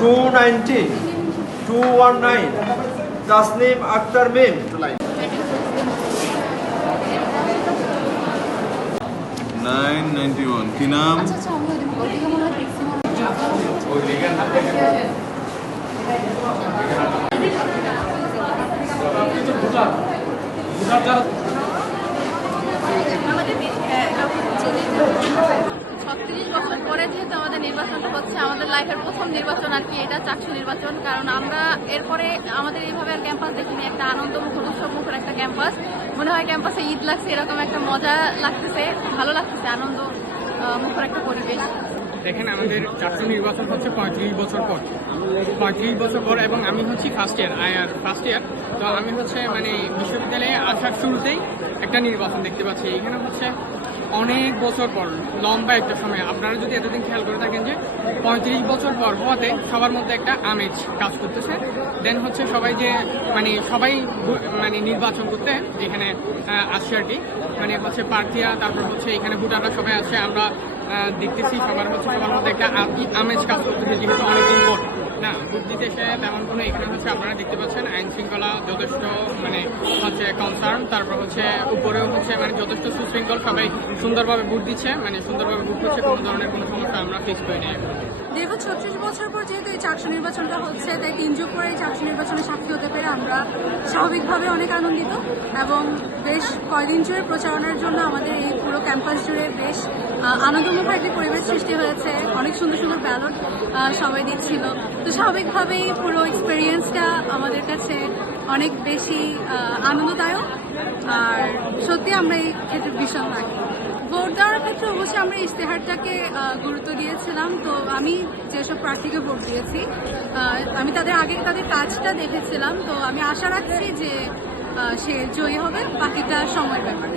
290 219 Tasneem Akhtar Meem nine ninety one की नाम নির্বাচনটা হচ্ছে, আমাদের লাইফের প্রথম নির্বাচন আর কি, এটা চাকসু নির্বাচন। কারণ আমরা এরপরে আমাদের এইভাবে আর ক্যাম্পাস দেখিনি, একটা আনন্দ মুখর উৎসব উৎসবমুখর একটা ক্যাম্পাস মনে হয় ক্যাম্পাসে ঈদ লাগছে, এরকম একটা মজা লাগতেছে, ভালো লাগতেছে, আনন্দ মুখর একটা পরিবেশ। দেখেন, আমাদের চারশো নির্বাচন হচ্ছে পঁয়ত্রিশ বছর পর। পঁয়ত্রিশ বছর পর এবং আমি হচ্ছি first year year first year তো আমি হচ্ছে মানে বিশ্ববিদ্যালয়ে আসার শুরুতেই একটা নির্বাচন দেখতে পাচ্ছি। এখানে হচ্ছে অনেক বছর পর, লম্বা একটা সময়। আপনারা যদি এতদিন খেয়াল করে থাকেন যে পঁয়ত্রিশ বছর পর হওয়াতে সবার মধ্যে একটা আমেজ কাজ করতেছে। দেন হচ্ছে সবাই যে মানে সবাই মানে নির্বাচন করতে এখানে আসছে আর কি। মানে হচ্ছে প্রার্থীরা তারপর হচ্ছে এখানে ভোটাররা সবাই আসছে। আমরা দেখতেছি সবার হচ্ছে সবার মধ্যে একটা আমেজ কাজ করতেছে, যেহেতু অনেকদিন পর। না এসে তেমন কোনো এখানে হচ্ছে আপনারা দেখতে পাচ্ছেন আইন শৃঙ্খলা যথেষ্ট মানে হচ্ছে কনসার্ন তারপর হচ্ছে উপরেও হচ্ছে মানে যথেষ্ট সুশৃঙ্খল, সবাই সুন্দরভাবে ভোট দিচ্ছে মানে সুন্দরভাবে ভোট করছে, কোনো ধরনের কোনো সমস্যা আমরা ফেস করি না এখন। দীর্ঘ ছত্রিশ বছর পর যেহেতু এই চাকসু নির্বাচনটা হচ্ছে, তাই তিন যুগ পরে এই চাকসু নির্বাচনে সাক্ষী হতে পেরে আমরা স্বাভাবিকভাবে অনেক আনন্দিত এবং বেশ কয়দিন জুড়ে প্রচারণার জন্য আমাদের এই পুরো ক্যাম্পাস জুড়ে বেশ আনন্দমুখর একটি পরিবেশ সৃষ্টি হয়েছে। অনেক সুন্দর সুন্দর ব্যালট সবাই দিচ্ছিল। তো স্বাভাবিকভাবেই পুরো এক্সপিরিয়েন্সটা আমাদের কাছে অনেক বেশি আনন্দদায়ক। আর সত্যি আমরা এই ক্ষেত্রে ভীষণ লাগি ভোট দেওয়ার ক্ষেত্রে অবশ্যই আমরা ইশতেহারটাকে গুরুত্ব দিয়েছিলাম। তো আমি যেসব প্রার্থীকে ভোট দিয়েছি আমি তাদের আগে তাদের কাজটা দেখেছিলাম। তো আমি আশা রাখছি যে সে জয়ী হবে। বাকিটা সময়ের ব্যাপারে।